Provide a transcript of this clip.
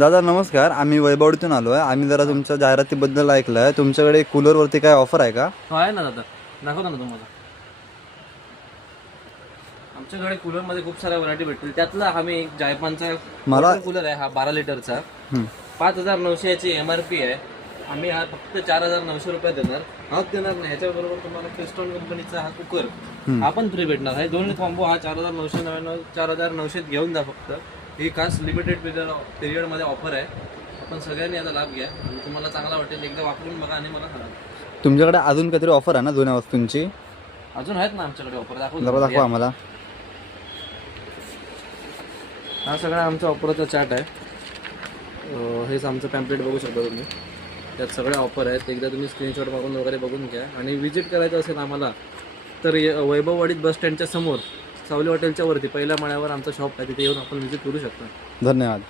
दादा नमस्कार, आम्ही वैभवडीतून आलो आहे. आम्ही जरा तुमच्या जाहिरातीबद्दल ऐकलं आहे. तुमच्याकडे कूलरवरती काय ऑफर आहे का? हो आहे ना दादा, दाखवतो ना तुम्हाला. आमच्याकडे कूलरमध्ये खूप साऱ्या व्हरायटी भेटतील. त्यातला आम्ही एक जायपानचा कूलर आहे, हा 12 लिटरचा. 5,900 याची MRP आहे. आम्ही हा फक्त 4,900 रुपये देणार. हाच देणार नाही, ह्याच्याबरोबर तुम्हाला क्रिस्टॉन कंपनीचा हा कुकर हा पण फ्री भेटणार आहे. दोन्ही कॉम्बो हा 4,999 घेऊन जा फक्त. ही खास लिमिटेड पिरियडमध्ये ऑफर आहे. आपण सगळ्यांनी याचा लाभ घ्या आणि तुम्हाला चांगला वाटेल. एकदा वापरून बघा आणि मला सांगा. तुमच्याकडे अजून काहीतरी ऑफर आहे ना जुन्या वस्तूंची? अजून आहेत ना आमच्याकडे ऑफर, दाखवा आम्हाला. हा सगळा आमचा ऑफरचा चार्ट आहे. हेच आमचं पॅम्पलेट बघू शकता तुम्ही. त्यात सगळ्या ऑफर आहेत. एकदा तुम्ही स्क्रीनशॉट मागून वगैरे बघून घ्या. आणि विजिट करायचं असेल आम्हाला तर वैभववाडीत बस स्टँडच्या समोर सावली हॉटेलच्या वरती पहिल्या माळ्यावर आमचं शॉप आहे. तिथे येऊन आपण विजिट करू शकता. धन्यवाद.